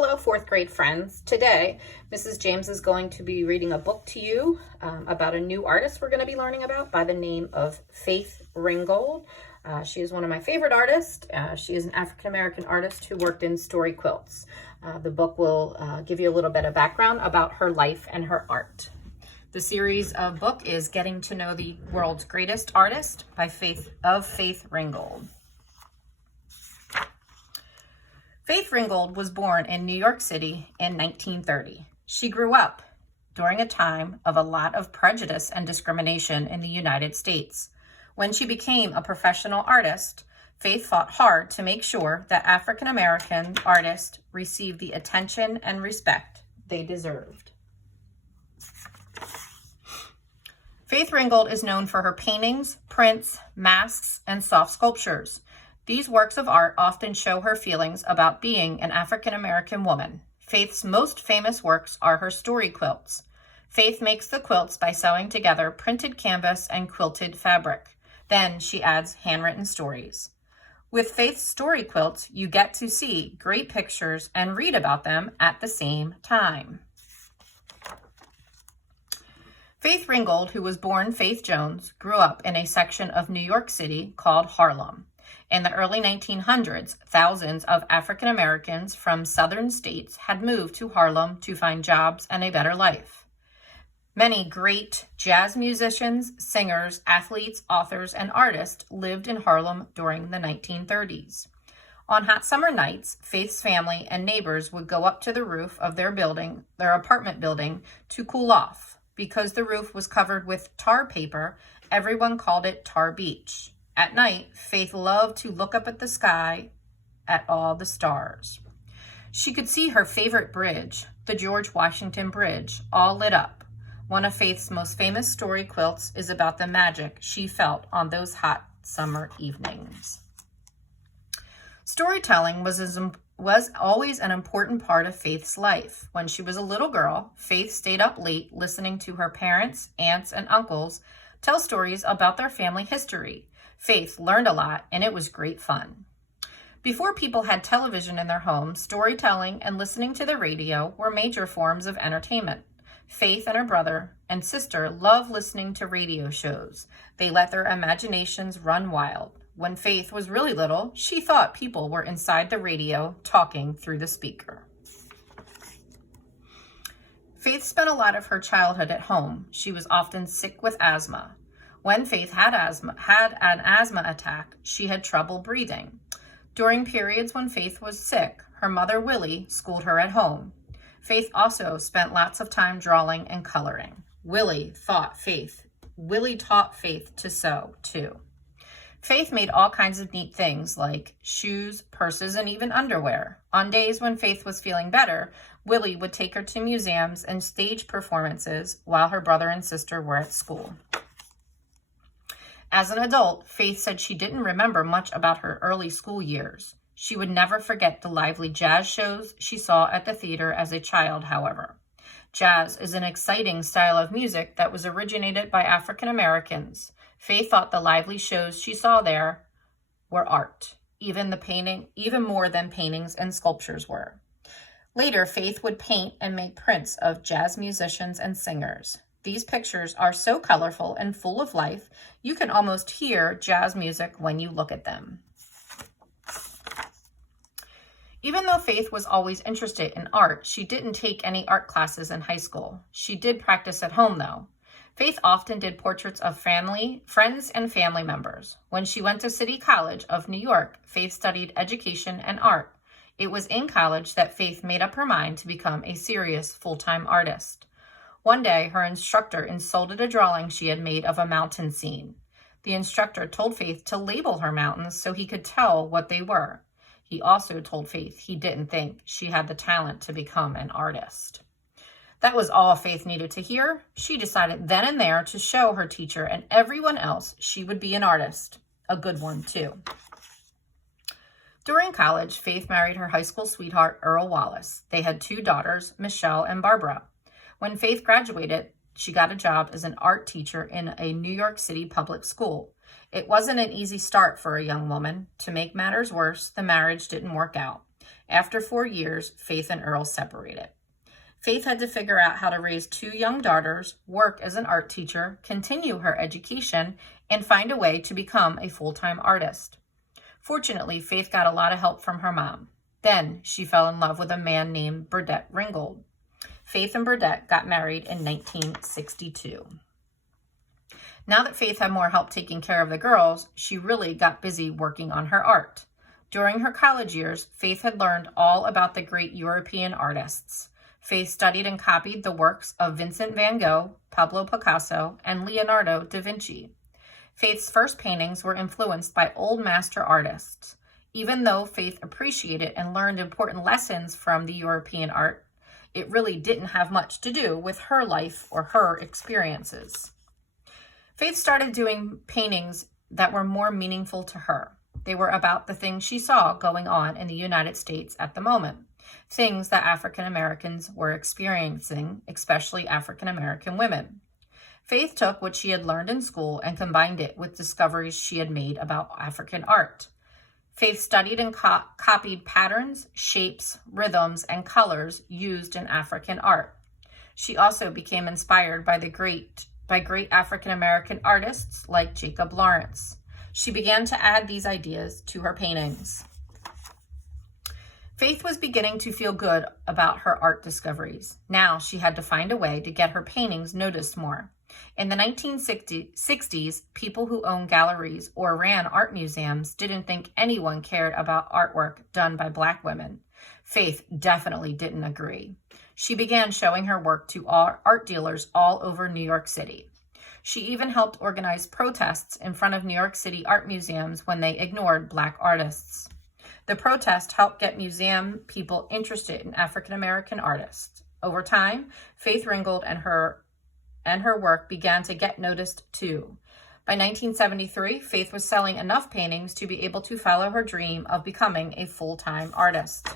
Hello, fourth grade friends. Today, Mrs. James is going to be reading a book to you about a new artist we're going to be learning about by the name of Faith Ringgold. She is one of my favorite artists. She is an African-American artist who worked in story quilts. The book will give you a little bit of background about her life and her art. The series of book is Getting to Know the World's Greatest Artist by Faith Ringgold. Faith Ringgold was born in New York City in 1930. She grew up during a time of a lot of prejudice and discrimination in the United States. When she became a professional artist, Faith fought hard to make sure that African American artists received the attention and respect they deserved. Faith Ringgold is known for her paintings, prints, masks, and soft sculptures. These works of art often show her feelings about being an African-American woman. Faith's most famous works are her story quilts. Faith makes the quilts by sewing together printed canvas and quilted fabric. Then she adds handwritten stories. With Faith's story quilts, you get to see great pictures and read about them at the same time. Faith Ringgold, who was born Faith Jones, grew up in a section of New York City called Harlem. In the early 1900s, thousands of African Americans from southern states had moved to Harlem to find jobs and a better life. Many great jazz musicians, singers, athletes, authors, and artists lived in Harlem during the 1930s. On hot summer nights, Faith's family and neighbors would go up to the roof of their apartment building, to cool off. Because the roof was covered with tar paper, everyone called it Tar Beach. At night, Faith loved to look up at the sky at all the stars. She could see her favorite bridge, the George Washington Bridge, all lit up. One of Faith's most famous story quilts is about the magic she felt on those hot summer evenings. Storytelling was always an important part of Faith's life. When she was a little girl, Faith stayed up late listening to her parents, aunts, and uncles tell stories about their family history. Faith learned a lot, and it was great fun. Before people had television in their homes, storytelling and listening to the radio were major forms of entertainment. Faith and her brother and sister loved listening to radio shows. They let their imaginations run wild. When Faith was really little, she thought people were inside the radio talking through the speaker. Faith spent a lot of her childhood at home. She was often sick with asthma. When Faith had an asthma attack, she had trouble breathing. During periods when Faith was sick, her mother, Willie, schooled her at home. Faith also spent lots of time drawing and coloring. Willie taught Faith to sew, too. Faith made all kinds of neat things like shoes, purses, and even underwear. On days when Faith was feeling better, Willie would take her to museums and stage performances while her brother and sister were at school. As an adult, Faith said she didn't remember much about her early school years. She would never forget the lively jazz shows she saw at the theater as a child, however. Jazz is an exciting style of music that was originated by African Americans. Faith thought the lively shows she saw there were art, even more than paintings and sculptures were. Later, Faith would paint and make prints of jazz musicians and singers. These pictures are so colorful and full of life, you can almost hear jazz music when you look at them. Even though Faith was always interested in art, she didn't take any art classes in high school. She did practice at home, though. Faith often did portraits of friends and family members. When she went to City College of New York, Faith studied education and art. It was in college that Faith made up her mind to become a serious full-time artist. One day, her instructor insulted a drawing she had made of a mountain scene. The instructor told Faith to label her mountains so he could tell what they were. He also told Faith he didn't think she had the talent to become an artist. That was all Faith needed to hear. She decided then and there to show her teacher and everyone else she would be an artist, a good one too. During college, Faith married her high school sweetheart, Earl Wallace. They had 2 daughters, Michelle and Barbara. When Faith graduated, she got a job as an art teacher in a New York City public school. It wasn't an easy start for a young woman. To make matters worse, the marriage didn't work out. After 4 years, Faith and Earl separated. Faith had to figure out how to raise 2 young daughters, work as an art teacher, continue her education, and find a way to become a full-time artist. Fortunately, Faith got a lot of help from her mom. Then she fell in love with a man named Burdett Ringgold. Faith and Burdett got married in 1962. Now that Faith had more help taking care of the girls, she really got busy working on her art. During her college years, Faith had learned all about the great European artists. Faith studied and copied the works of Vincent van Gogh, Pablo Picasso, and Leonardo da Vinci. Faith's first paintings were influenced by old master artists. Even though Faith appreciated and learned important lessons from the European art, it really didn't have much to do with her life or her experiences. Faith started doing paintings that were more meaningful to her. They were about the things she saw going on in the United States at the moment, things that African Americans were experiencing, especially African American women. Faith took what she had learned in school and combined it with discoveries she had made about African art. Faith studied and copied patterns, shapes, rhythms, and colors used in African art. She also became inspired by great African American artists like Jacob Lawrence. She began to add these ideas to her paintings. Faith was beginning to feel good about her art discoveries. Now she had to find a way to get her paintings noticed more. In the 1960s, people who owned galleries or ran art museums didn't think anyone cared about artwork done by Black women. Faith definitely didn't agree. She began showing her work to art dealers all over New York City. She even helped organize protests in front of New York City art museums when they ignored Black artists. The protest helped get museum people interested in African American artists. Over time, Faith Ringgold and her work began to get noticed too. By 1973, Faith was selling enough paintings to be able to follow her dream of becoming a full-time artist.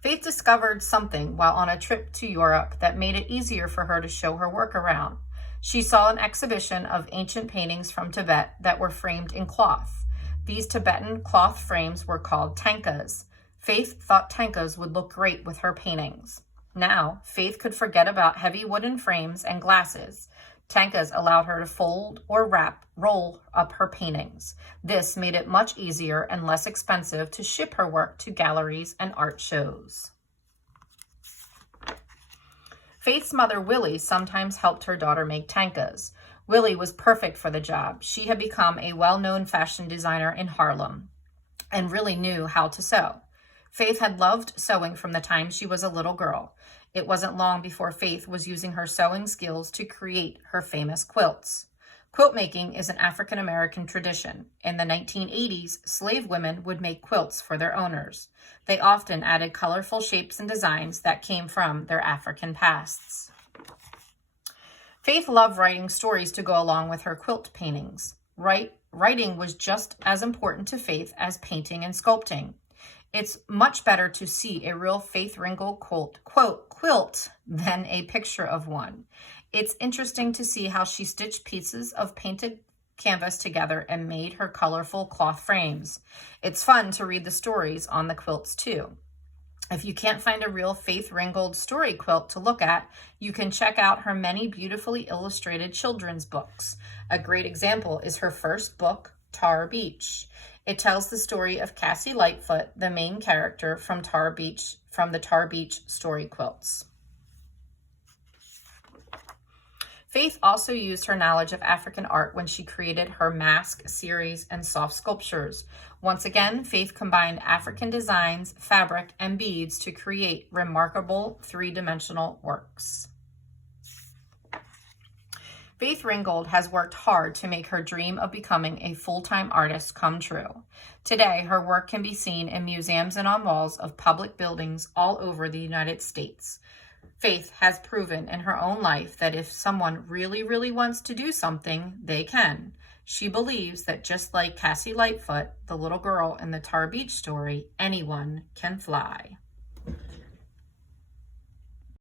Faith discovered something while on a trip to Europe that made it easier for her to show her work around. She saw an exhibition of ancient paintings from Tibet that were framed in cloth. These Tibetan cloth frames were called tankas. Faith thought tankas would look great with her paintings. Now, Faith could forget about heavy wooden frames and glasses. Tankas allowed her to fold or roll up her paintings. This made it much easier and less expensive to ship her work to galleries and art shows. Faith's mother, Willie, sometimes helped her daughter make tankas. Willie was perfect for the job. She had become a well-known fashion designer in Harlem and really knew how to sew. Faith had loved sewing from the time she was a little girl. It wasn't long before Faith was using her sewing skills to create her famous quilts. Quilt making is an African American tradition. In the 1980s, slave women would make quilts for their owners. They often added colorful shapes and designs that came from their African pasts. Faith loved writing stories to go along with her quilt paintings. Writing was just as important to Faith as painting and sculpting. It's much better to see a real Faith Ringgold quilt than a picture of one. It's interesting to see how she stitched pieces of painted canvas together and made her colorful cloth frames. It's fun to read the stories on the quilts too. If you can't find a real Faith Ringgold story quilt to look at, you can check out her many beautifully illustrated children's books. A great example is her first book, Tar Beach. It tells the story of Cassie Lightfoot, the main character from the Tar Beach story quilts. Faith also used her knowledge of African art when she created her mask series and soft sculptures. Once again, Faith combined African designs, fabric, and beads to create remarkable three-dimensional works. Faith Ringgold has worked hard to make her dream of becoming a full-time artist come true. Today, her work can be seen in museums and on walls of public buildings all over the United States. Faith has proven in her own life that if someone really, really wants to do something, they can. She believes that just like Cassie Lightfoot, the little girl in the Tar Beach story, anyone can fly.